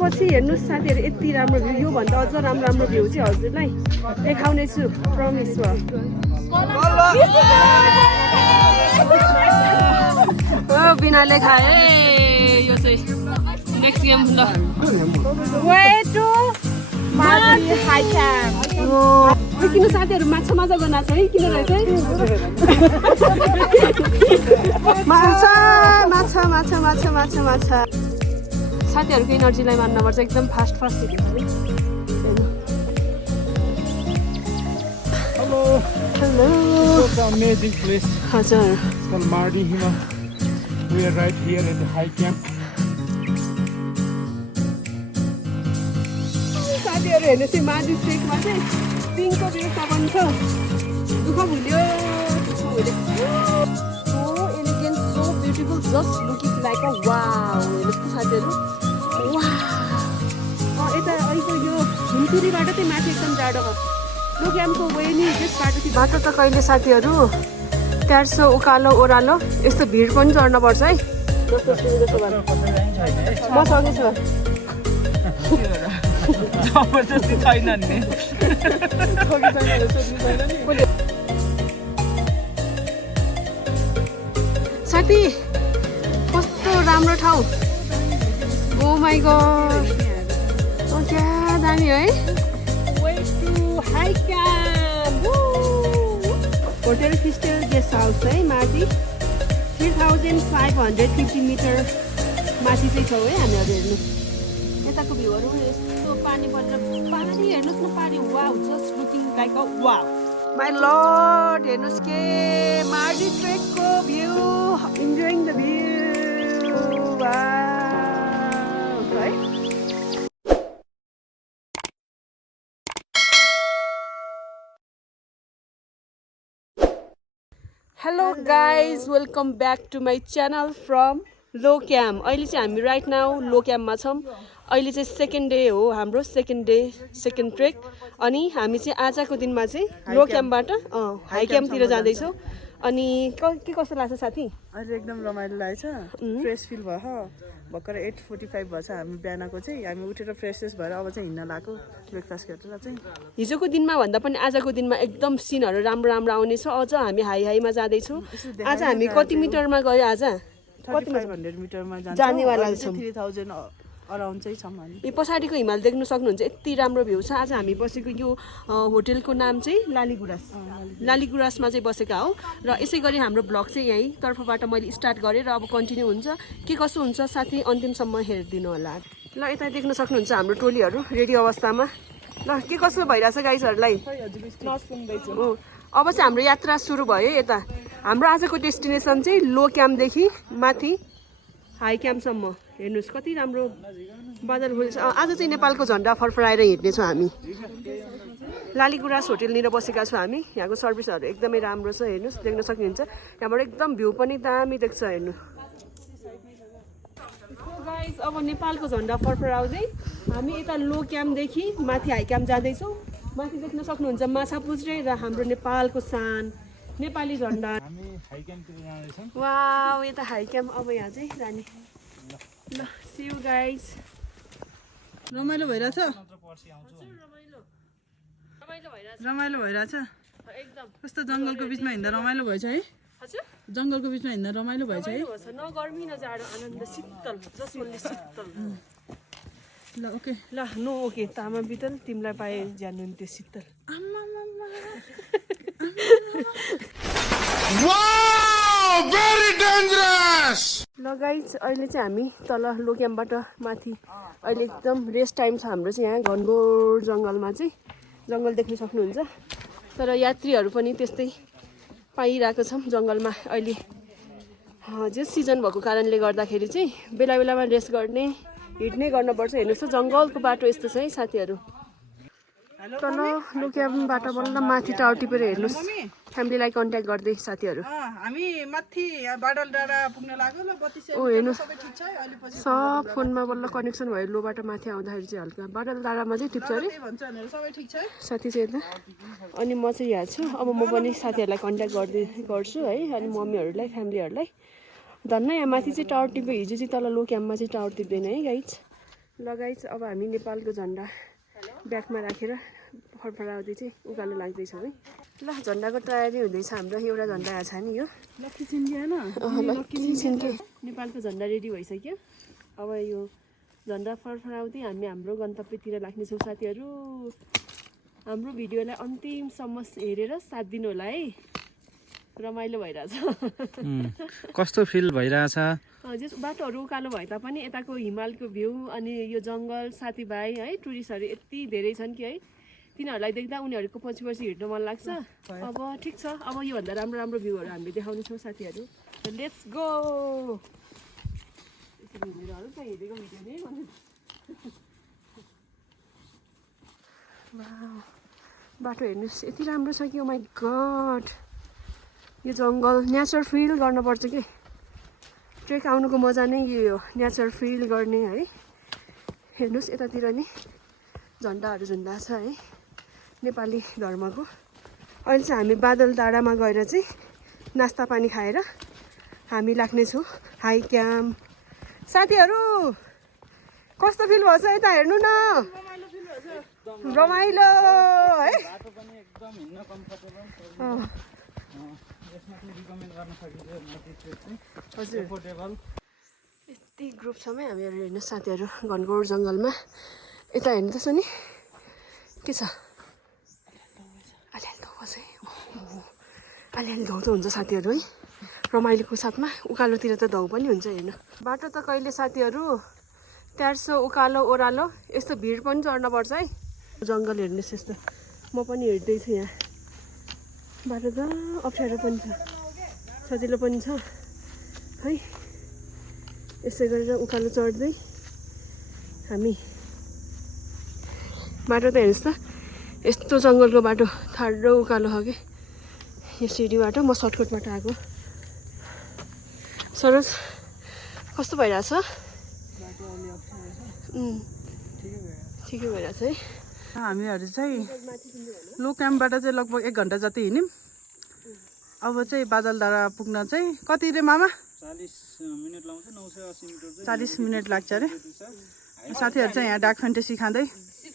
पुगेपछि हेर्नुहोस् साथीहरू यति राम्रो भ्यू योभन्दा अझ राम्रो भ्यू चाहिँ हजुरलाई देखाउने छु प्रमिस हो बिनाले खाए यो चाहिँ नेक्स्ट गेम ल way to Mardi high camp किन साथीहरू माछा गर्न छ है किन रहेछ माछा माछा माछा माछा माछा माछा साथीहरूको इनर्जीलाई मान्नुपर्छ एकदम fast Hello. Hello It's an amazing place. हजुर It's called Mardi, Himalayas. We are right here at the high camp. साथीहरू हेर्नुहोस् है मार्डी ट्रेकमा चाहिँ पिङको व्यवस्था पनि छ दुःख भुल्यो so elegant so beautiful just looking like a wow हेर्नुहोस् त साथीहरू वाउ यता अहिले यो झुमचुरीबाट चाहिँ माथि एकदम जाडो भयो प्रोग्रामको वे नि त्यस बाटो त कहिले साथीहरू 400 उकालो ओह्रालो यस्तो भिड पनि चढ्नुपर्छ है म सँगै छु जबरजस्ती छैन नि साथी कस्तो राम्रो ठाउँ ओ माई गॉड क्या दामी है way to high camp hotel crystal guest house है माथि 3550 मिटर माथि चाहिँ छौँ है हामीहरू हेर्नु यताको भ्यूहरू यस्तो पानी परेर पानी हेर्नुहोस् न पानी wow just looking like a wow my lord हेर्नुहोस् के मार्डी ट्रेकको view enjoying the view wow hi hello guys welcome back to my channel from low camp अहिले चाहिँ हामी राइट नाउ लो क्याम्पमा छौँ अहिले चाहिँ सेकेन्ड डे हो हाम्रो सेकेन्ड ट्रेक अनि हामी चाहिँ आजको दिनमा चाहिँ लो क्याम्पबाट हाई क्याम्पतिर जाँदैछौँ अनि के कस्तो लाग्छ साथी अहिले एकदम रमाइलो लागेछ फ्रेस फिल भयो भर्खर 8:45 भएछ हामी बिहानको चाहिँ हामी उठेर फ्रेस भएर अब चाहिँ हिँड्न लाग्यो ब्रेकफास्ट गरेर चाहिँ हिजोको दिनमा भन्दा पनि आजको दिनमा एकदम सिनहरू राम्रो आउनेछ अझ हामी हाईमा जाँदैछौँ आज हामी कति मिटरमा गयो आज 3500 मिटरमा जानेवाला छौँ 3000 अराउन्ड चाहिँ छौँ हामी यो पछाडिको हिमाल देख्न सक्नुहुन्छ यति राम्रो भ्यू छ आज हामी बसेको यो होटेलको नाम चाहिँ लालीगुरासमा चाहिँ बसेका हो र यसै गरी हाम्रो ब्लग चाहिँ यहीँ तर्फबाट मैले स्टार्ट गरेँ र अब कन्टिन्यू हुन्छ के कसो हुन्छ साथी अन्तिमसम्म हेरिदिनु होला ल यता देख्न सक्नुहुन्छ हाम्रो टोलीहरू रेडी अवस्थामा ल के कसो भइरहेछ गाइजहरूलाई अब चाहिँ हाम्रो यात्रा सुरु भयो यता हाम्रो आजको डेस्टिनेसन चाहिँ लो क्याम्पदेखि माथि हाई क्याम्पसम्म हेर्नुहोस् कति राम्रो बादल फुल आज चाहिँ नेपालको झन्डा फरफराएर हिँड्नेछौँ हामी लालीगुरास होटेलनिर बसेका छौँ हामी यहाँको सर्भिसहरू एकदमै राम्रो छ हेर्नुहोस् देख्न सक्नुहुन्छ यहाँबाट एकदम भ्यू पनि दामी देख्छ हेर्नु गाइस अब नेपालको झन्डा फरफराउँदै हामी यता लो क्याम्पदेखि माथि हाई क्याम्प जाँदैछौँ माथि देख्न सक्नुहुन्छ माछा पुज्रे र हाम्रो नेपालको सान नेपाली झन्डा हामी हाई क्याम्पतिर जाँदैछौँ वाउ यता हाई क्याम्प अब यहाँ चाहिँ जाने ल सी यू गाइस रमाइलो भइरहेछ रमाइलो भइरहेछ एकदम कस्तो जङ्गलको बिचमा हिँड्दा रमाइलो भएछ है हजुर जङ्गलको बिचमा हिँड्दा रमाइलो भएछ है न गर्मी न जाडो आनन्द शीतल जसले शीतल ल ओके ल नो ओके तामा बितल तिमीलाई पाए जान्नु त्यो शीतल very dangerous. ल गाइस अहिले चाहिँ हामी तल लो क्याम्पबाट माथि अहिले एकदम रेस्ट टाइम छ हाम्रो चाहिँ यहाँ घनघोर जङ्गलमा चाहिँ जङ्गल देख्न सक्नुहुन्छ तर यात्रीहरू पनि त्यस्तै पाइरहेको छौँ जङ्गलमा अहिले जे सिजन भएको कारणले गर्दाखेरि चाहिँ बेला बेलामा रेस्ट गर्ने हिँड्नै गर्नुपर्छ हेर्नुहोस् त जङ्गलको बाटो यस्तो छ है साथीहरू तल लो क्याम्पबाट बल्ल माथि टावर टिपेर हेर्नुहोस् फ्यामिलीलाई कन्ट्याक्ट गर्दै साथीहरू हामी माथि बाडल डाँडा पुग्न लाग्यो ल बत्ती ओ हेर्नुहोस् सबै ठीक छ अहिले पछि सब फोनमा बल्ल कनेक्सन भयो लोबाट माथि आउँदाखेरि चाहिँ हल्का बादल डाँडामा चाहिँ टिप्छ अरे भन्छ भनेर सबै ठीक छ साथी चाहिँ यता अनि म चाहिँ यहाँ छु अब म पनि साथीहरूलाई कन्ट्याक्ट गर्छु है अनि मम्मीहरूलाई फ्यामिलीहरूलाई धन्न यहाँ माथि चाहिँ टावर टिप्यो हिजो चाहिँ तल लो क्याम्पमा चाहिँ टावर टिप्दैन है गाइज लगाइच अब हामी नेपालको झन्डा ब्यागमा राखेर फरफराउँदै चाहिँ उकालो लाग्दैछौँ है। ल झन्डाको तयारी हुँदैछ हाम्रो। एउटा झन्डा आएको छ नि यो लक्की चिन्डिया न नेपालको झन्डा रेडी भइसक्यो। अब यो झन्डा फरफराउँदै हामी हाम्रो गन्तव्यतिर लाग्नेछौँ साथीहरू। हाम्रो भिडियोलाई अन्तिमसम्म हेरेर साथ दिनु होला है। रमाइलो भइरहेछ। कस्तो फिल भइरहेछ? जस बाटोहरू उकालो भए तापनि यताको हिमालको भ्यू अनि यो जङ्गल साथीभाइ है टुरिस्टहरू यति धेरै छन् कि है तिनीहरूलाई देख्दा उनीहरूको पछि पछि हिँड्न मन लाग्छ। अब ठिक छ, अब योभन्दा राम्रो राम्रो भ्यूहरू हामीले देखाउनेछौँ साथीहरू। Let's go. बाटो हेर्नुहोस् यति राम्रो छ कि ओ माई गड। यो जङ्गल नेचर फिल गर्नुपर्छ कि ट्रेक आउनुको मजा नै यो हो, नेचर फिल गर्ने है। हेर्नुहोस् यतातिर नि झन्डाहरू झुन्डा छ है नेपाली धर्मको। अहिले चाहिँ हामी बादल डाँडामा गएर चाहिँ नास्ता पानी खाएर हामी लाग्नेछौँ हाई क्याम्प। साथीहरू कस्तो फिल भएछ यता हेर्नु न, रमाइलो है। हजुर यति ग्रुप छौँ है हामीहरू हेर्नु साथीहरू घनघोर जङ्गलमा। यता हेर्नु त नि के छ, अलिअलि गाउँ छ है। अलिअलि गाउँ त हुन्छ साथीहरू है रमाइलोको साथमा। उकालोतिर त धाउ पनि हुन्छ हेर्नु। बाटो त कहिले साथीहरू 400 उकालो ओह्रालो यस्तो भिड पनि चढ्नुपर्छ है। जङ्गल हेर्नुहोस् यस्तो, म पनि हेर्दैछु यहाँ। बाटो त अप्ठ्यारो पनि छ सजिलो पनि छ है। यसै गरेर उकालो चढ्दै हामी बाटो त हेर्नुहोस् त यस्तो जङ्गलको बाटो ठाडो उकालो हो कि यो सिडी बाटो। म सर्टकटबाट आएको। सरोज कस्तो भइरहेछ? ठिकै भइरहेछ है। हामीहरू चाहिँ लो क्याम्पबाट चाहिँ लगभग 1 घन्टा जति हिँड्यौँ। अब चाहिँ बादल डाँडा पुग्न चाहिँ कति रे मामा? 40 मिनट लाग्छ अरे। साथीहरू चाहिँ यहाँ डार्क फ्यान्टेसी खाँदै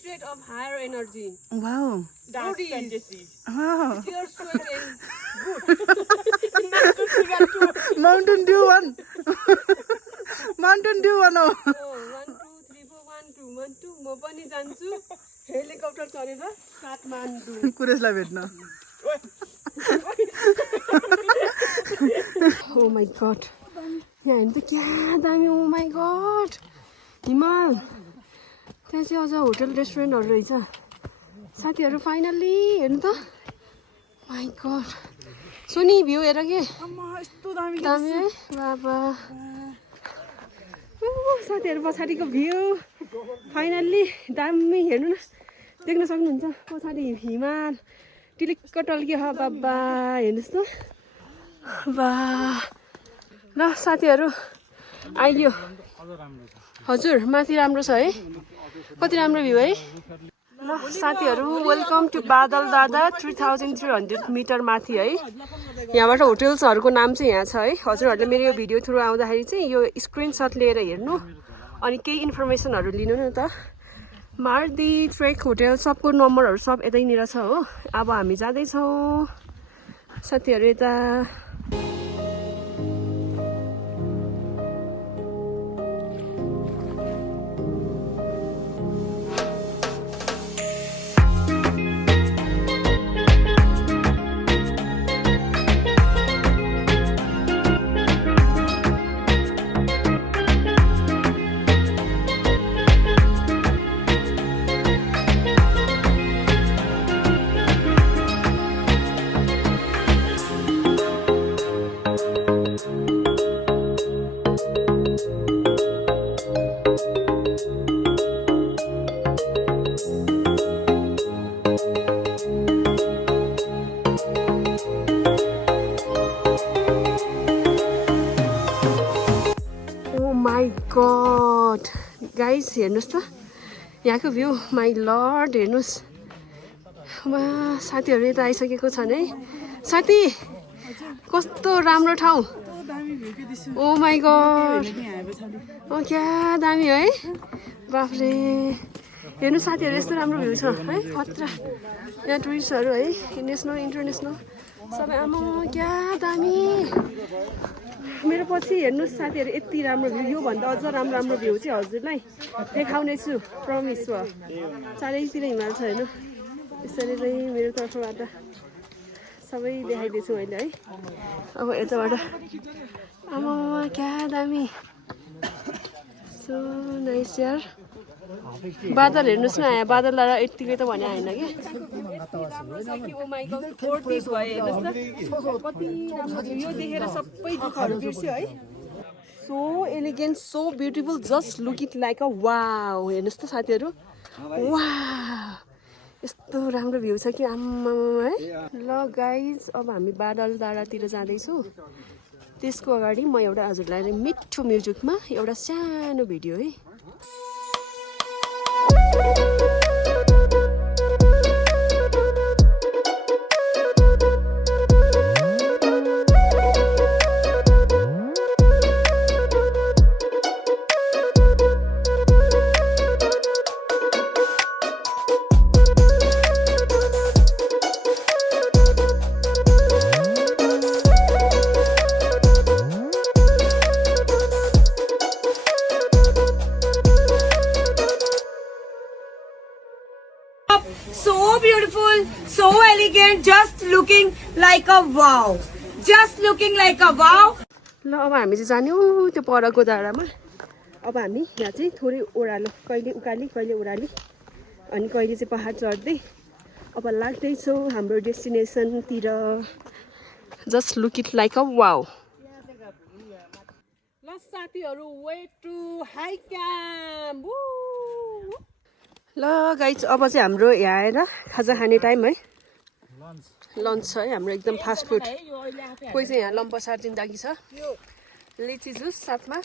Secret of higher energy. Wow Dark fantasy. Pure sweat and good. Mountain due one mountain due one हो। 1 2 3 4 1 2 1 2 म पनि जान्छु हेलिकप्टर चढेर काठमाडौँ कुरेशलाई भेट्न। ओ माई गड यहाँ हेर्नु त क्या दामी। ओ माई गड हिमाल। त्यहाँ चाहिँ अझ होटल रेस्टुरेन्टहरू रहेछ साथीहरू। फाइनल्ली हेर्नु त माई गड। सोनी भ्यू हेर के दामी है बाबा। साथीहरू पछाडिको भ्यू फाइनल्ली दामी। हेर्नु न देख्न सक्नुहुन्छ पछाडि हिमाल टिलिक्क टल्कियो बाबा। हेर्नुहोस् त बा। ल साथीहरू आइयो। हजुर माथि राम्रो छ है, कति राम्रो भ्यू है। ल साथीहरू वेलकम टु बादल दादा 3300 मिटर माथि है। यहाँबाट होटल्सहरूको नाम चाहिँ यहाँ छ है। हजुरहरूले मेरो यो भिडियो थ्रु आउँदाखेरि चाहिँ यो स्क्रिनसट लिएर हेर्नु अनि केही इन्फर्मेसनहरू लिनु न त। मार्दी ट्रेक होटल सबको नम्बरहरू सब यतैनिर छ हो। अब हामी जाँदैछौँ साथीहरू यता। गड गाइस हेर्नुहोस् त यहाँको भ्यू माई लर्ड। हेर्नुहोस् वा साथीहरू यता आइसकेको छन् है। साथी कस्तो राम्रो ठाउँ। ओ माई गड क्या दामी है। बाफरे हेर्नु साथीहरू यस्तो राम्रो भ्यू छ है खतरा यहाँ टुरिस्टहरू है नेसनल इन्टरनेसनल सबै आमा क्या दामी मेरो पछि हेर्नुहोस् साथीहरू यति राम्रो भ्यू योभन्दा अझ राम्रो भ्यू चाहिँ हजुरलाई देखाउने छु प्रमिस भयो चारैतिर हिमाल छ हेर्नु यसरी चाहिँ मेरो तर्फबाट सबै देखाइदिन्छु मैले है अब यताबाट आमा क्या दामी सो नाइस यार बादल हेर्नुहोस् न यहाँ बादल लाएर यत्तिकै त भने होइन कि यो देखेर सबै दुःखहरू बिर्स्यो है so elegant so beautiful just look it like a wow हेर्नुहोस् त साथीहरू वाउ यस्तो राम्रो भ्यू छ कि आम्मा है ल गाइज अब हामी बादल डाँडातिर जाँदैछौँ त्यसको अगाडि म एउटा हजुरलाई मिठो म्युजिकमा एउटा सानो भिडियो है So beautiful, so elegant, just looking like a wow. Just looking like a wow. ल अब हामी चाहिँ जाने हो त्यो परको डाँडामा अब हामी यहाँ चाहिँ थोरै ओह्रालो कहिले उकाली कहिले ओह्राली अनि कहिले चाहिँ पहाड चढ्दै अब लाग्दैछौँ हाम्रो डेस्टिनेसनतिर just look it like a wow ल साथीहरू वे टु हाई क्याम्प ल गाइज अब चाहिँ हाम्रो यहाँ आएर खाजा खाने टाइम है लन्च छ है हाम्रो एकदम फास्ट फुड कोही चाहिँ यहाँ लम्पसार जिन्दगी छ लिची जुस साथमा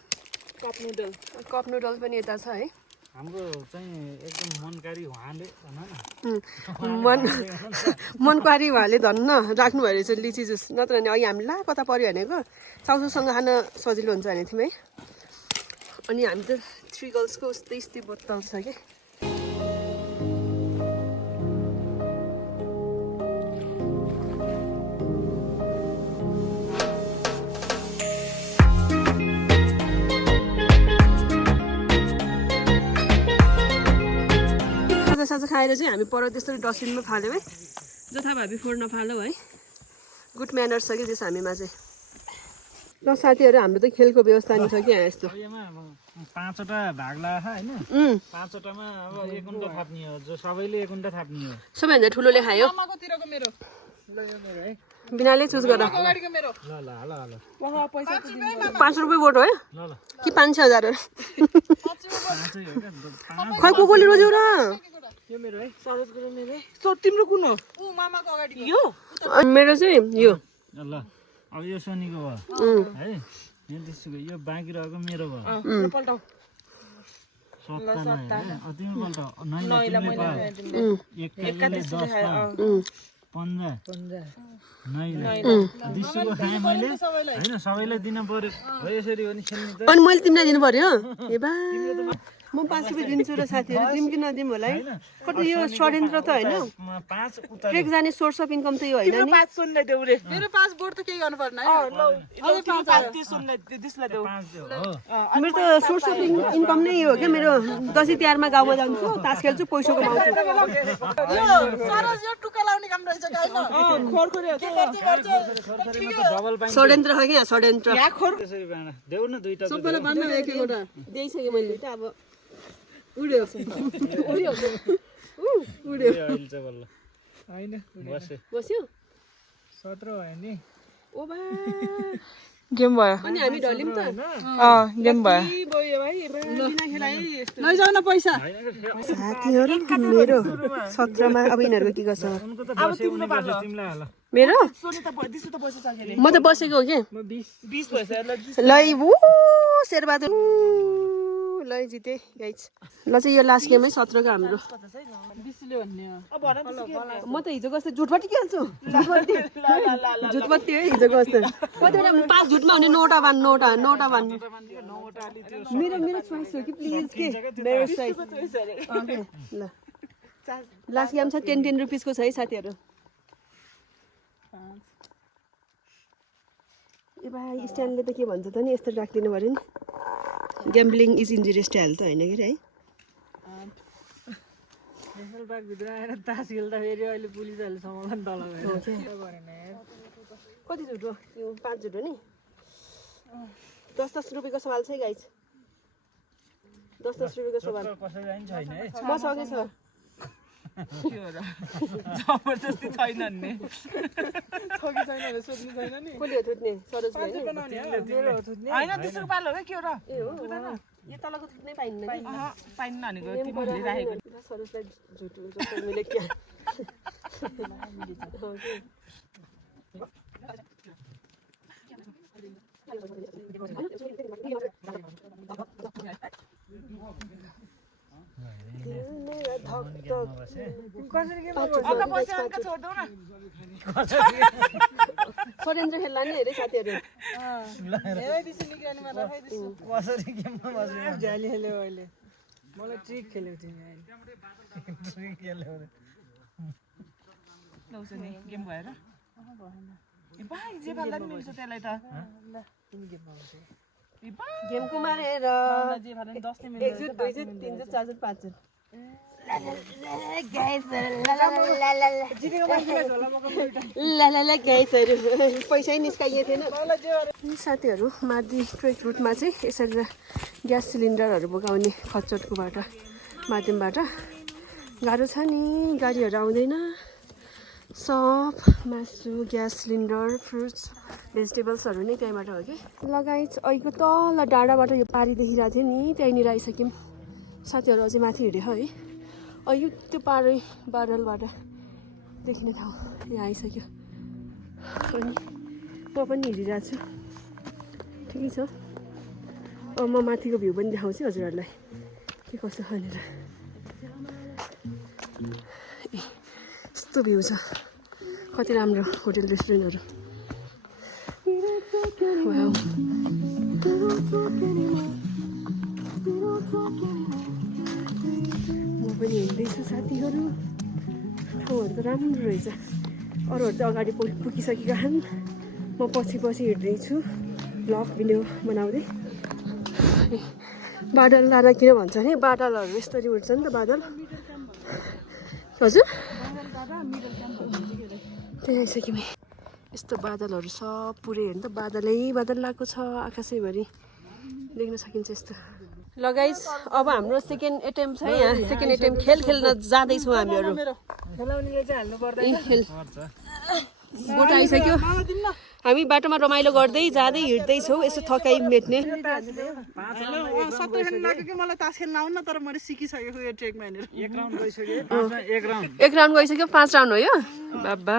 कप नुडल पनि यता छ है हाम्रो चाहिँ एकदम मनकारी उहाँले मनकारी उहाँले धन्न राख्नुभयो रहेछ लिची जुस नत्र भने अहिले हामी ला कता पऱ्यो भनेको चाउचाउसँग खान सजिलो हुन्छ भने थियौँ है अनि हामी त 3 गर्ल्सको उस्तै बोतल छ कि साझा खाएर चाहिँ हामी पर त्यस्तो डस्टबिनमा फाल्यौँ है जथाभावी फोहोर नफालौँ है गुड म्यानर्स छ कि त्यस हामीमा चाहिँ ल साथीहरू हाम्रो त खेलको व्यवस्था नि छ कि यहाँ यस्तो 5वटा भाग लाग्छ हैन 5वटामा अब 1 घण्टा थाप्ने हो जो सबैले 1 घण्टा थाप्ने हो सबैभन्दा ठुलोले खायो मामाकोतिरको मेरो ल यो मेरो है बिनाले चुज गर अगाडिको मेरो ल ल ल ल वहाँ पैसा 5 रुपियाँ बोट हो है ल ल कि 5,000 खै कोले रोज्यो र यो मेरो है सरोजको मेरो है सो तिम्रो कुन हो उ मामाको अगाडिको यो मेरो चाहिँ यो ल अब यो सोनीको भयो है यो त्यसको यो बाँकी रहेको मेरो भयो पल्टाउ सत्ता नै अब तिम्रो पल्टाउ नैले पायो 41 10 15 नैले दिसुको खाएँ मैले हैन सबैलाई दिन पर्यो हो यसरी हो नि खेल्नु त अनि मैले तिमीलाई दिनु पर्यो ए बा म 5 रुपियाँ दिन्छु र साथीहरू दिउँ कि नदिउँ होला है कति यो षड्यन्त्र त होइन 5 उता एकजना सोर्स अफ इन्कम त यो होइन नि 5 सुन्ने देऊ रे मेरो 5 बोर्ड त केही गर्नु पर्दैन है ल 5 सुन्ने दिसलाई देऊ 5 हो मेरो त सोर्स अफ इन्कम नै यो हो क्या मेरो दसैँ तिहारमा गाउँमा जान्छु तास खेल्छु पैसा कमाउँछु यो सरज यो टुक्का लाउने काम रहेछ हैन खोरखोरे के गर्छ डबल बाइङ षड्यन्त्र हो क्या षड्यन्त्र यहाँ खोर त्यसरी बाँड देऊ न दुईटा सबैलाई भन्न एक एकवटा दिइसकेँ मैले त अब उड्यो उड्यो उड्यो अहिले चाहिँ बल्ल हैन बसे बस्यो 17 भयो नि ओ बा गेम भयो अनि हामी ढल्यौँ त गेम भयो भयो भाइ बिना खेलाइ यस्तो लैजाऊ न पैसा साथीहरू मेरो 17 मा अब यिनीहरूको के गर्छ अब तिम्रो पालो तिमीलाई होला मेरो सोनी त दिसु त पैसा चाहियो म त बसेको हो के म 20 पैसा ल लै ऊ शेरबहादुर ल जिते गाइज ल चाहिँ यो लास्ट गेम है 17 को हाम्रो म त हिजोको जस्तो झुटपट्टि खेल्छु झुटपट्टि है हिजोको जस्तो कतिवटा 5 झुटमा हुने नौटा बान मेरो चोइस हो कि प्लिज के मेरो चोइस ओके ल लास्ट गेम छ 10 रुपिस को छ है साथीहरु ए भाइ स्ट्यान्डले त के भन्छ त नि यस्तो राख्दिनु पर्यो नि gambling is injurious to health हैन के है नेसनल पार्क भित्र आएर तास खेल्दा फेरि अहिले पुलिसहरुले समाधान तल गएर कति झुट हो यो 5 झुट हो नि 10 रुपैयाँको सवाल छ है गाइस 10 रुपैयाँको सवाल कसैलाई नि छैन है म सकेछ के हो र जबरजस्ती छैन नि छोकी छैन रे सोध्नु छैन नि कसले हो थुट्ने सरोज भाइ मेरो हो थुत्ने हैन त्यसको पालो हो के हो र ए हो यो तलको थुट्नै पाइन्न नि पाइन्न भनेको तिमीले राखेको सरोजलाई झुट जस्तो मैले के सरेन्द्र खेल्ला नि हेरे साथीहरु कसरी गेममा बसेर जाली खेल्यो अहिले मलाई ट्रिक खेल्यो तिमी अहिले ट्रिक खेल्यो रे लौसने गेम भएर ए भाइ जे भन्दा नि मिल्छ त्यसलाई त ल तिमी गेममा बस्यो ए भाइ गेम कुमारेर जे भन्दा नि 10 नै मिल्छ 1 जुट 2 जुट 3 जुट 4 जुट 5 जुट गाइसहरु पैसै निस्काइए थिएन साथीहरु मार्दी ट्रेक रुटमा चाहिँ यसरी ग्यास सिलिन्डरहरु बोकाउने खच्चडकोबाट माध्यमबाट गाह्रो छ नि गाडीहरु आउँदैन सब मासु ग्यास सिलिन्डर फ्रुट्स भेजिटेबल्सहरु नै त्यहीबाट हो कि लगाइच अहिलेको तल डाँडाबाट यो पारी देखिरहेको थियो नि त्यहीँनिर आइसक्यौँ साथीहरु अझै माथि हिँड्यो है अयो त्यो पारै बादलबाट देखिने ठाउँ यहाँ आइसक्यो अनि म पनि हिँडिरहेको छु ठिकै छ अब म माथिको भ्यू पनि देखाउँछु हजुरहरूलाई के कस्तो छ भनेर यस्तो भ्यू छ कति राम्रो होटल रेस्टुरेन्टहरू वाउ म पनि हिँड्दैछु साथीहरू ठाउँहरू त राम्रो रहेछ अरूहरू त अगाडि पुगिसकेका छन् म पछि हिँड्दैछु ब्लग भिडियो बनाउँदै बादल लाँदा किन भन्छ नि बादलहरू यसरी उठ्छ नि त बादल हजुर त्यहाँ आइसक्यौँ यस्तो बादलहरू सब पुरै हेर्नु त बादलै बादल लागेको छ आकाशैभरि देख्न सकिन्छ यस्तो ल गाइस अब हाम्रो सेकेन्ड एटेम्प छ यहाँ सेकेन्ड एटेम्प खेल्न जाँदैछौँ हामीहरू खेलाउनेले चाहिँ हाल्नु पर्दैन गोटा आइसक्यो हामी बाटोमा रमाइलो गर्दै जाँदै हिँड्दैछौँ यसो थकाइ मेट्ने सबै खेल्न लाग्यो कि मलाई तास खेल्न आउन तर मैले सिकिसकेको यो ट्रेकमा हिँडेर एक राउन्ड गइसक्यो एक राउन्ड गइसक्यो 5 राउन्ड हो यो बाबा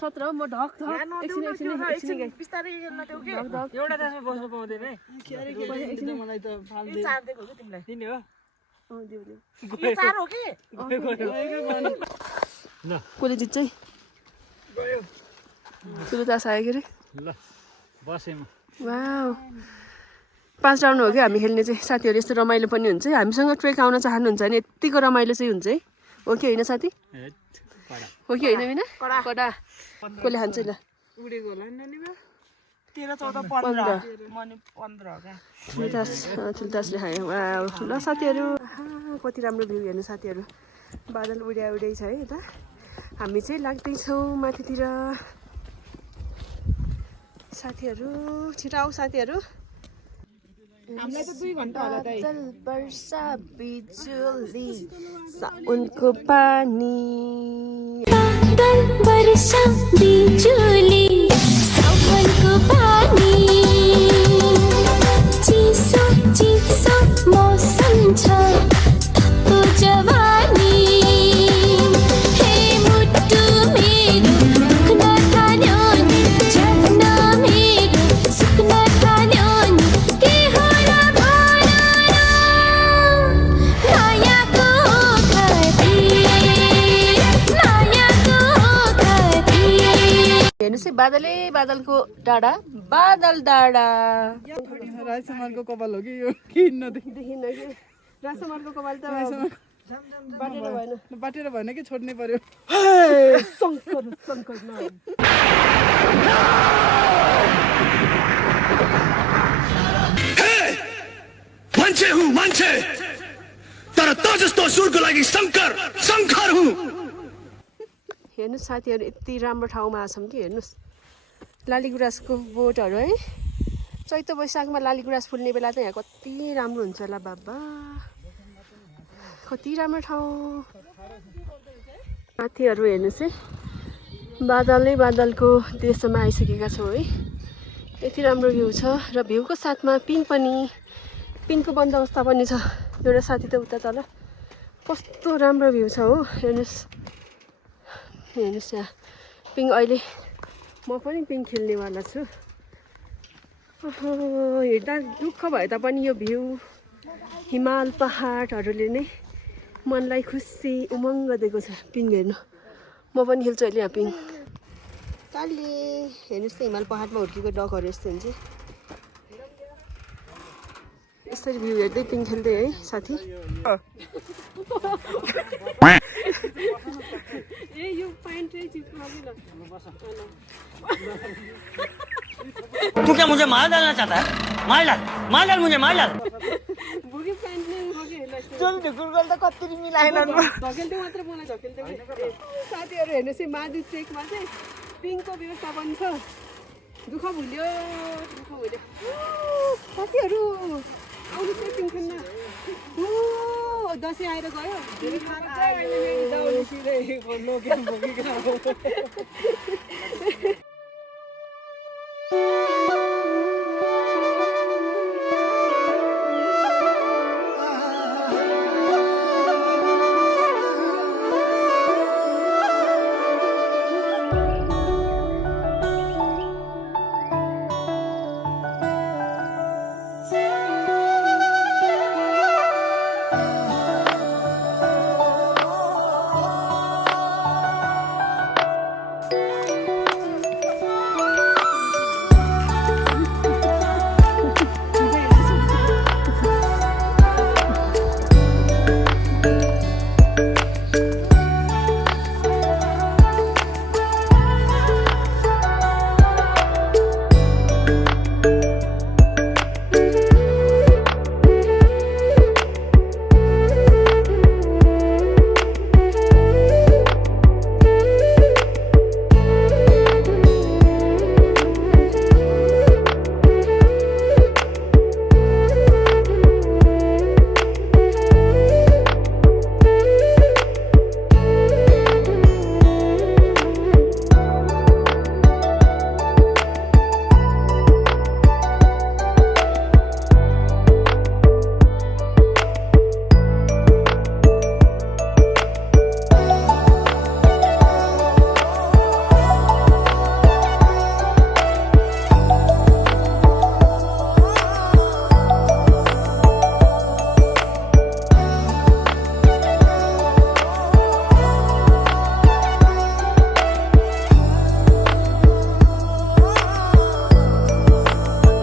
17 हो म ढक एकछिन बिस्तारै खेल्न देऊ के एउटा तासमा बस्नु पाउँदैन है मलाई त फाल्दै चार दिएको हो तिमीलाई तिमी हो देऊ यो चार हो के ल कसले जित्छ है गयो ठुलो तास आयो के अरे ल बसेँ म वाउ 5 राउन्ड हो कि हामी खेल्ने चाहिँ साथीहरू यस्तो रमाइलो पनि हुन्छ हामीसँग ट्रेक आउन चाहनुहुन्छ भने यतिको रमाइलो चाहिँ हुन्छ है हो कि होइन साथी हो कि होइन मिना कडा कसले खान्छ ल उडेको होला नि नानी बा 13 14 15 मने 15 हो का ठुलो तासले खायो वाउ ल साथीहरू कति राम्रो भ्यू हेर्नु साथीहरू बादल उडै छ है यता हामी चाहिँ लाग्दैछौँ माथितिर साथीहरू छिटो आऊ साथीहरू हामीलाई त 2 घण्टा होला दाइ बादल वर्षा बिजुली साउनको पानी बादल वर्षा बिजुली साउनको पानी चिसो चिसो मौसम छ तातो जवानी हे मुटु मेरो दुख्न थाल्यो नि झन् मेरो सुक्न थाल्यो नि बादलै बादलको डाँडा बादल डाँडा राजकुमारको कपाल हो कि यो किन्न देखिन कि राजकुमारको कपाल त बाटेर भएन कि छोड्नै पर्यो शङ्कर शङ्कर मान्छे हुँ मान्छे तर त जस्तो सुरको लागि शङ्कर शङ्कर हुँ। हेर्नुहोस् साथीहरू यति राम्रो ठाउँमा आछौँ कि हेर्नुहोस् लालीगुराँसको बोटहरू है चैत वैशाखमा लालीगुराँस फुल्ने बेला चाहिँ यहाँ कति राम्रो हुन्छ होला बाबा कति राम्रो ठाउँ साथीहरू हेर्नुहोस् है बादलै बादलको देशमा आइसकेका छौँ है यति राम्रो भ्यू छ र भ्यूको साथमा पिङको बन्दोबस्त पनि छ एउटा साथी त उता तल कस्तो राम्रो भ्यू छ हो हेर्नुहोस् यहाँ पिङ अहिले म पनि पिङ खेल्नेवाला छु हेर्दा दुःख भए तापनि यो भ्यू हिमाल पहाडहरूले नै मनलाई खुसी उमङ्ग दिएको छ पिङ हेर्नु म पनि खेल्छु अहिले यहाँ पिङ काले हेर्नुहोस् त हिमाल पहाडमा हुर्केको डगहरू यस्तो हुन्छ यसरी भ्यू हेर्दै पिङ खेल्दै है साथी ए यो प्यान्ट तू क्या मुझे मार डालना चाहता है? मार डाल मुझे मार डाल। बुढी प्यान्ट नै चल ढुकुरगल त कति मिलाएन झकेल्दै मात्र मलाई झकेल्दै साथीहरू हेर्नुहोस् है मार्डी ट्रेकमा चाहिँ पिङको व्यवस्थापन छ दुःख भुल्यो साथीहरू आउनुहोस् है पिङ खेल्न दसैँ आएर गयो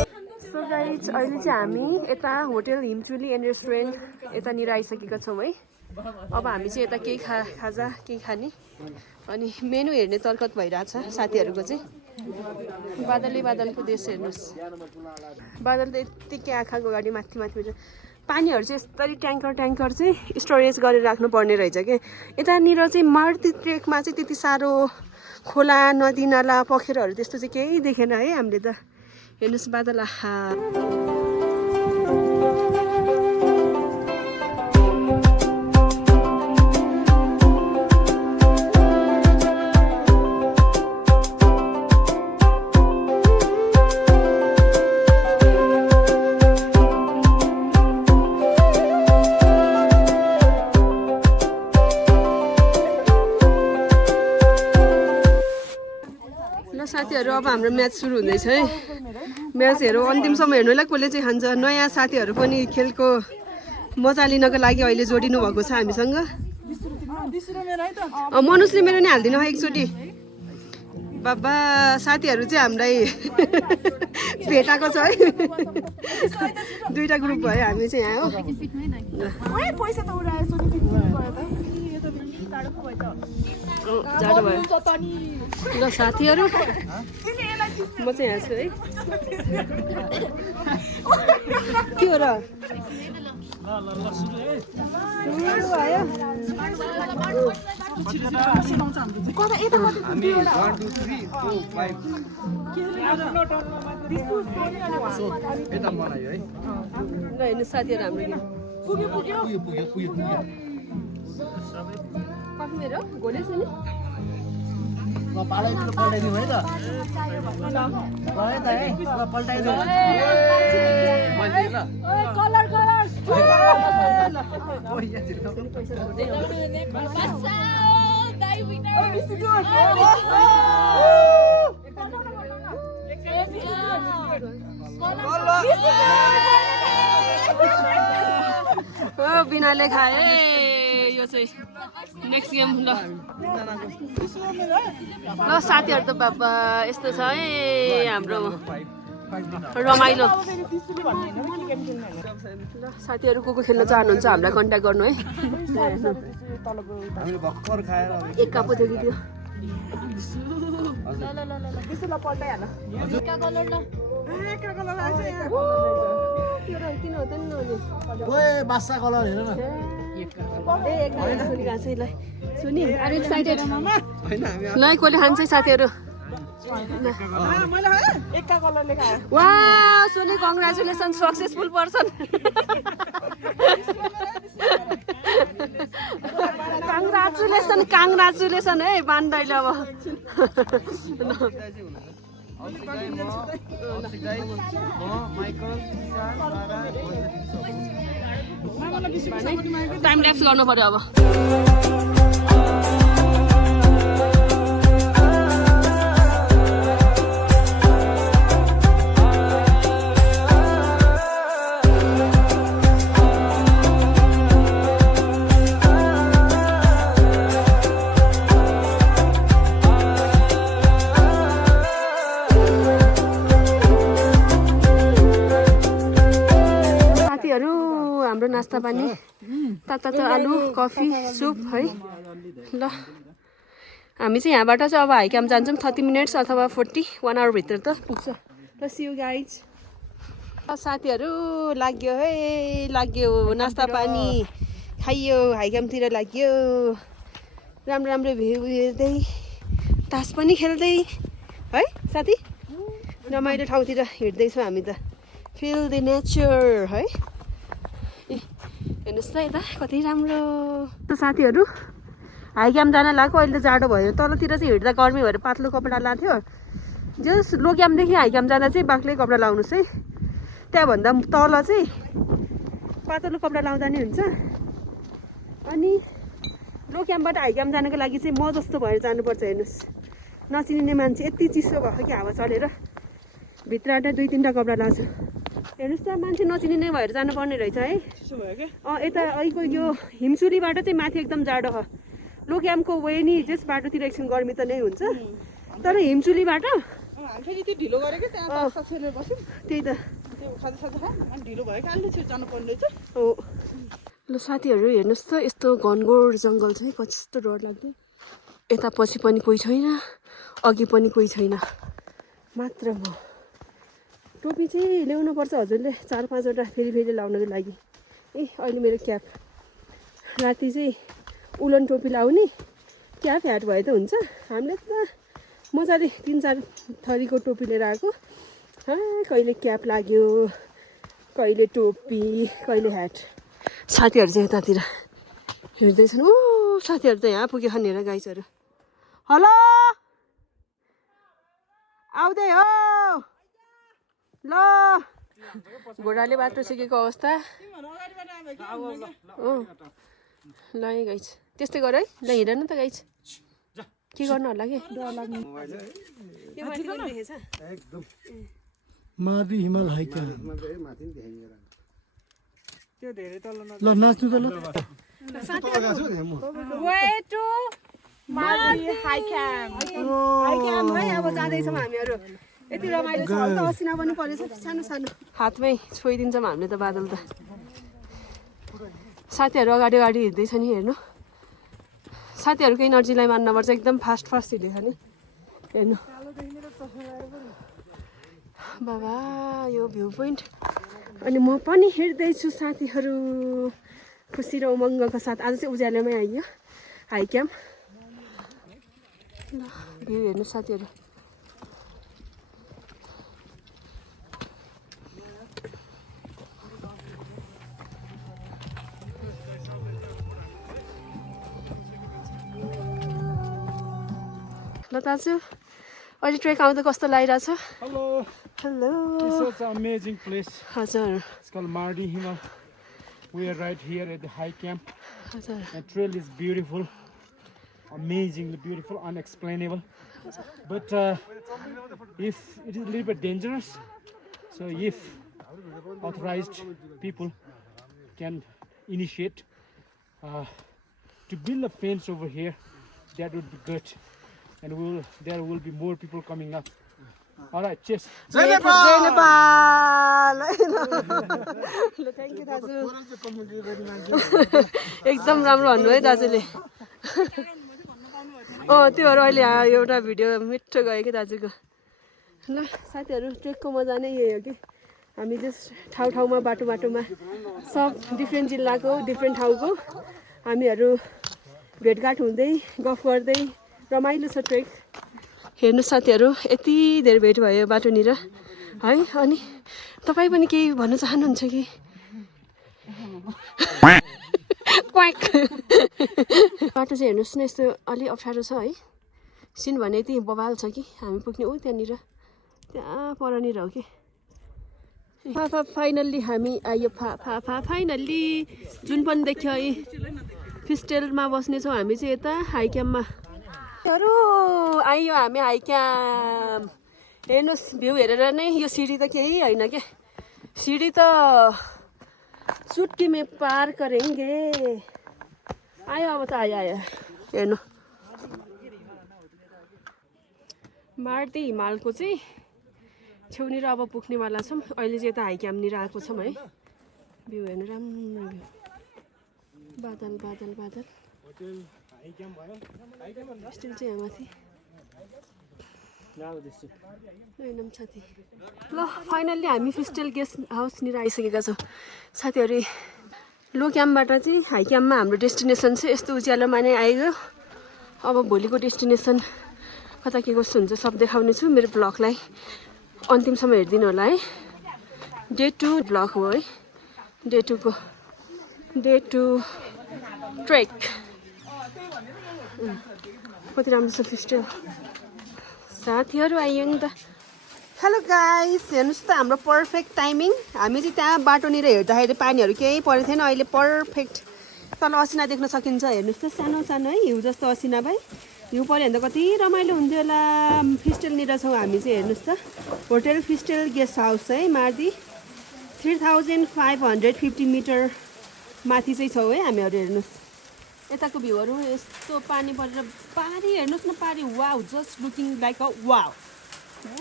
अहिले चाहिँ हामी यता होटल हिमचुली एन्ड रेस्टुरेन्ट यतानिर आइसकेका छौँ है अब हामी चाहिँ यता केही खाजा केही खाने अनि मेनु हेर्ने तर्कत भइरहेछ साथीहरूको चाहिँ बादलै बादलको देश हेर्नुहोस् बादल त यत्तिकै आँखाको अगाडि माथि पानीहरू चाहिँ यसरी ट्याङ्कर चाहिँ स्टोरेज गरेर राख्नुपर्ने रहेछ कि यतानिर चाहिँ मार्दी ट्रेकमा चाहिँ त्यति साह्रो खोला नदी नाला पोखराहरू त्यस्तो चाहिँ केही देखेन है हामीले त हेर्नुहोस् बादल आहा साथीहरू अब हाम्रो म्याच सुरु हुँदैछ है म्याचहरू अन्तिमसम्म हेर्नुलाई कसले चाहिँ खान्छ नयाँ साथीहरू पनि खेलको मजा लिनको लागि अहिले जोडिनु भएको छ हामीसँग मनुषले मेरो नि हालिदिनु एकचोटि बाबा साथीहरू चाहिँ हामीलाई भेटाएको छ है दुईटा ग्रुप भयो हामी चाहिँ यहाँ हो जाडो भयो ल साथीहरू म चाहिँ यहाँ छु है के हो र हेर्नु साथीहरू हाम्रो मेरो घोलेछु नि बिनाले खाए यो चाहिँ नेक्स्ट गेम ल साथीहरू त बाबा यस्तो छ है हाम्रो रमाइलो ल साथीहरू को खेल्न चाहनुहुन्छ हामीलाई कन्ट्याक्ट गर्नु है एक कप थियो कि सुनि आर एक्साइटेड ल कसले खान्छ साथीहरू वा सुनि कङ्ग्रेचुलेसन सक्सेसफुल पर्सन काङ्ग्रेचुलेसन है बान्दैले अब टाइम ल्याप्स गर्नु पर्यो अब हाम्रो नास्ता पानी तातो आलु कफी सुप है ल हामी चाहिँ यहाँबाट चाहिँ अब हाइकाम जान्छौँ 30 मिनट्स अथवा 41 आवर भित्र त पुग्छ ल सी यू गाइज साथीहरू लाग्यो है लाग्यो नास्ता पानी खाइयो हाइकामतिर लाग्यो राम्रो राम्रो भ्यू हेर्दै तास पनि खेल्दै है साथी रमाइलो ठाउँतिर हिँड्दैछौँ हामी त फिल द नेचर है हेर्नुहोस् त यता कति राम्रो साथीहरू हाइक्याम्प जान लाग्यो अहिले जाडो भयो तलतिर चाहिँ हिँड्दा गर्मी भएर पातलो कपडा लाएको थियो जस लोक्यामदेखि हाइक्याम्प जाँदा चाहिँ बाक्लै कपडा लाउनुहोस् है त्यहाँभन्दा तल चाहिँ पातलो कपडा लाउँदा नि हुन्छ अनि लोक्यामबाट हाइक्याम्प जानको लागि चाहिँ म जस्तो भएर जानुपर्छ हेर्नुहोस् नचिनिने मान्छे यति चिसो भयो कि हावा चलेर भित्रबाट 2-3टा कपडा लाउँछु हेर्नुहोस् त मान्छे नचिनिने भएर जानुपर्ने रहेछ है यता अहिलेको यो हिमचुलीबाट चाहिँ माथि एकदम जाडो छ लोक्यामको वे नि जस बाटोतिर एकछिन गर्मी त नै हुन्छ तर हिमचुलीबाट फेरि त्यो ढिलो गरेको त्यहाँ साथीहरूले बस्यौँ त्यही त त्यो खाजा साजा अनि ढिलो भयो कि अहिले छिटो जानुपर्ने रहेछ हो ल साथीहरू हेर्नुहोस् त यस्तो घनघोर जङ्गल छ है कस्तो डर लाग्यो यता पछि पनि कोही छैन अघि पनि कोही छैन मात्र म टोपी चाहिँ ल्याउनुपर्छ हजुरले 4-5वटा फेरि लाउनको लागि ए अहिले मेरो क्याप राति चाहिँ उलन टोपी लाउने क्याप ह्याट भए त हुन्छ हामीले त मजाले 3-4 थरीको टोपी लिएर आएको कहिले क्याप लाग्यो कहिले टोपी कहिले ह्याट साथीहरू चाहिँ यतातिर हिँड्दैछन् ओ साथीहरू त यहाँ पुग्यो खनेर गाइसहरू हेलो आउँदै हो ल घोडाले बाटो सिकेको अवस्था ल है गाइस त्यस्तै गर है ल हिँड न त गाइस के गर्नु होला कि डर लाग्नु मार्दी हिमाल हाइका ल नाच्नु त ल Way to Mardi high camp. High camp है अब जाँदैछौँ हामीहरू यति रमाइलो छ हल्का असिना पनि परेछ सानो सानो हातमै छोइदिन्छौँ हामीले त बादल त साथीहरू अगाडि अगाडि हिँड्दैछ नि हेर्नु साथीहरूको इनर्जीलाई मान्नुपर्छ एकदम फास्ट फास्ट हिँडेछ नि हेर्नु बाबा यो भ्यू पोइन्ट अनि म पनि हिँड्दैछु साथीहरू खुसी र उमङ्गको साथ आज चाहिँ उज्यालोमै आइयो हाई क्याम्प ल भ्यू हेर्नु साथीहरू ल दाजु अहिले ट्रेक आउँदा कस्तो लागिरहेछ Hello. Hello This is an amazing place. हजुर It's called Mardi, Himalayas. We are right here at the high camp. हजुर The trail is beautiful, amazingly beautiful, unexplainable. But if it is a little bit dangerous, so if authorized people can initiate to build a fence over here, that would be good, and there will be more people coming up. All right, cheers. जय नेपाल ल thank you दाजु एकदम राम्रो भन्नु है दाजुले त्योहरू अहिले एउटा भिडियो मिठो गयो कि दाजुको ल साथीहरू ट्रेकको मजा नै यही हो कि हामी जस्ट ठाउँ ठाउँमा बाटो बाटोमा सब डिफ्रेन्ट जिल्लाको डिफ्रेन्ट ठाउँको हामीहरू भेटघाट हुँदै गफ गर्दै रमाइलो छ ट्रेक हेर्नु साथीहरू यति धेरै भेट भयो बाटोनिर है अनि तपाईँ पनि केही भन्न चाहनुहुन्छ कि क्वाक बाटो चाहिँ हेर्नुहोस् न यस्तो अलि अप्ठ्यारो छ है सिन भने यति बबाल छ कि हामी पुग्ने त्यहाँनिर त्यहाँ परनिर हो कि फाइनल्ली हामी आयो फाइनल्ली जुन पनि देख्यो है फिस्टेलमा बस्नेछौँ हामी चाहिँ यता हाई क्याम्पमा आइयो हामी हाई क्याम्प हेर्नुहोस् भ्यू हेरेर नै यो सिडी त केही होइन क्या सिडी त चुटकी में पार करेंगे आयो अब त आयो हेर्नु मार्दी हिमालको चाहिँ छेउनिर अब पुग्नेवाला छौँ अहिले चाहिँ यता हाई क्याम्पनिर आएको छौँ है भ्यू हेर्नु राम्रो भ्यू बादल बादल बादल स्टिल चाहिँ यहाँ माथि साथी ल फाइनल्ली हामी फिस्टेल गेस्ट हाउसनिर आइसकेका छौँ साथीहरू लो क्याम्पबाट चाहिँ हाई क्याम्पमा हाम्रो डेस्टिनेसन चाहिँ यस्तो उज्यालोमा नै आइगयो अब भोलिको डेस्टिनेसन कता के कस्तो हुन्छ सब देखाउने छु मेरो ब्लगलाई अन्तिमसम्म हेरिदिनु होला है डे 2 ब्लग हो है डे 2 ट्रेक कति राम्रो छ फिस्टेल साथीहरू आइयो नि त हेलो गाइस हेर्नुहोस् त हाम्रो पर्फेक्ट टाइमिङ हामी चाहिँ त्यहाँ बाटोनिर हेर्दाखेरि पानीहरू केही परेको थिएन अहिले पर्फेक्ट तल असिना देख्न सकिन्छ हेर्नुहोस् त सानो सानो है हिउँ जस्तो असिना भाइ हिउँ पऱ्यो भने त कति रमाइलो हुन्थ्यो होला फिस्टेलनिर छौँ हामी चाहिँ हेर्नुहोस् त होटेल फिस्टेल गेस्ट हाउस है मार्दी 3550 मिटर माथि चाहिँ छौँ है हामीहरू हेर्नुहोस् यताको भ्यूहरू यस्तो पानी परेर पारी हेर्नुहोस् न पारी wow just looking like a wow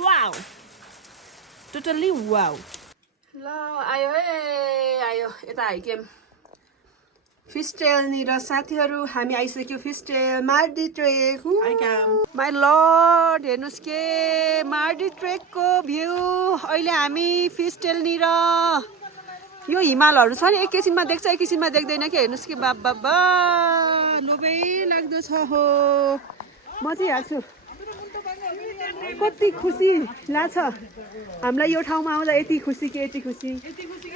wow totally wow ल आयो है आयो यता हाई क्याम्प फिस्टेलनिर साथीहरू हामी आइसक्यो फिस्टेल मार्डी ट्रेक माई लर्ड हेर्नुहोस् के मार्डी ट्रेकको भ्यू अहिले हामी फिस्टेलनिर यो हिमालहरू छ नि एकैछिनमा देख्छ एकैछिनमा देख्दैन कि हेर्नुहोस् कि बाबा लोभै लाग्दो छ हो म चाहिँ हेर्छु कति खुसी लाग्छ हामीलाई यो ठाउँमा आउँदा यति खुसी कि यति खुसी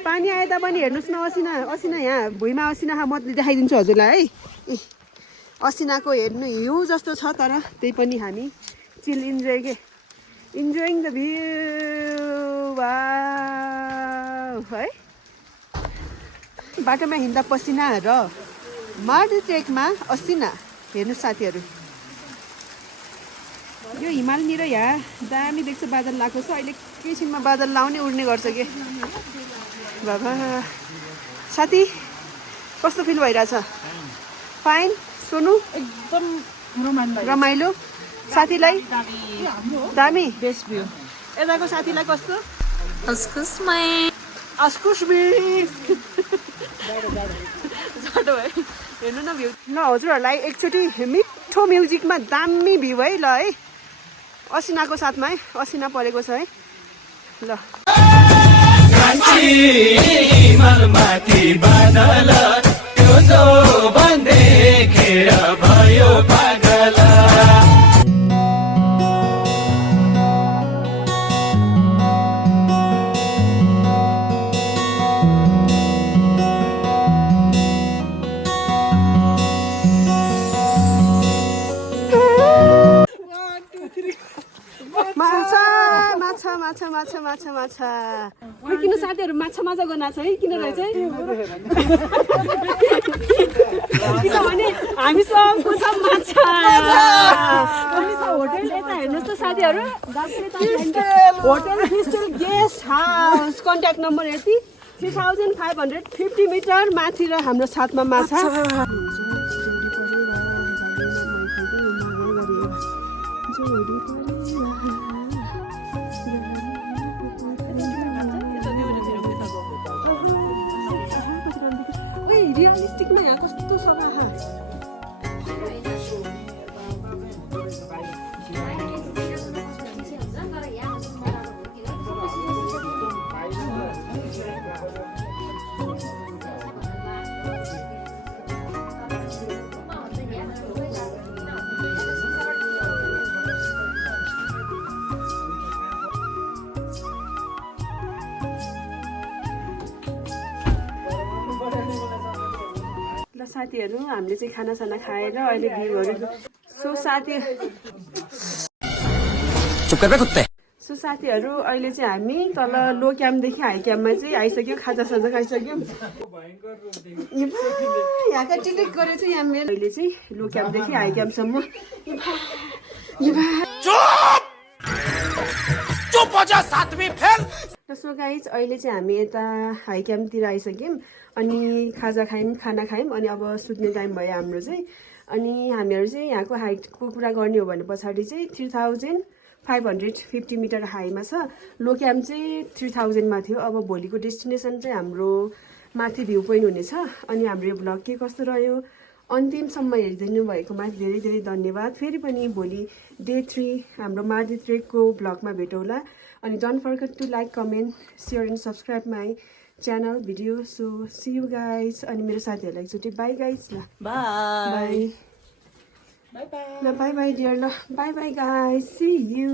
पानी आए तापनि हेर्नुहोस् न असिना असिना यहाँ भुइँमा असिना म देखाइदिन्छु हजुरलाई है असिनाको हेर्नु हिउँ जस्तो छ तर त्यही पनि हामी चिल इन्जोय के इन्जोइङ द भ्यू है बाटोमा हिँड्दा पसिना र मार्डी ट्रेकमा असिना हेर्नु साथीहरू यो हिमालनिर यहाँ दामी देख्छ बादल लगाएको छ अहिले एकैछिनमा बादल लाउने उड्ने गर्छ के बाबा साथी कस्तो फिल भइरहेछ फाइन सोनु एकदम रमाइलो साथीलाई दामी बेस्ट भ्यू यताको साथीलाई कस्तो अस्कुस जाडो है हेर्नु न भ्यू ल हजुरहरूलाई एकचोटि मिठो म्युजिकमा दामी भ्यू है ल है असिनाको साथमा है असिना परेको छ है ल माछा माछा माछा माछा माछा किन साथीहरू माछा माछा गर्न छ है किन रहेछ है किनभने हामीसँग छ माछा होटल यता हेर्नुहोस् त साथीहरू hotel crystal guest house contact number यति 3550 मिटर माथि र हाम्रो साथमा माछा रियलिस्टिकमा यहाँ कस्तो सभा ल साथीहरू हामीले चाहिँ खानासाना खाएर अहिले भ्यूहरू सो साथीहरू अहिले चाहिँ हामी तल लो क्याम्पदेखि हाई क्याम्पमा चाहिँ आइसक्यौँ खाजासाजा खाइसक्यौँ यहाँका टिकट गरेर चाहिँ यहाँ मेरो अहिले चाहिँ लो क्याम्पदेखि हाई क्याम्पसम्म सो गाइज अहिले चाहिँ हामी यता हाई क्याम्पतिर आइसक्यौँ अनि खाजा खायौँ खाना खायौँ अनि अब सुत्ने टाइम भयो हाम्रो चाहिँ अनि हामीहरू चाहिँ यहाँको हाइटको कुरा गर्ने हो भने पछाडि चाहिँ 3550 मिटर हाईमा छ लो क्याम्प चाहिँ 3000मा थियो अब भोलिको डेस्टिनेसन चाहिँ हाम्रो माथि भ्यू पोइन्ट हुनेछ अनि हाम्रो यो भ्लग के कस्तो रह्यो अन्तिमसम्म हेरिदिनु भएकोमा धेरै धेरै धन्यवाद फेरि पनि भोलि डे 3 हाम्रो मार्दी ट्रेकको भ्लगमा भेटौँला अनि don't forget to like comment share and subscribe my channel video so see you guys अनि मेरो साथीहरूलाई एकचोटि बाई गाइज ल बाई ल बाई बाई डियर ल bye bye guys see you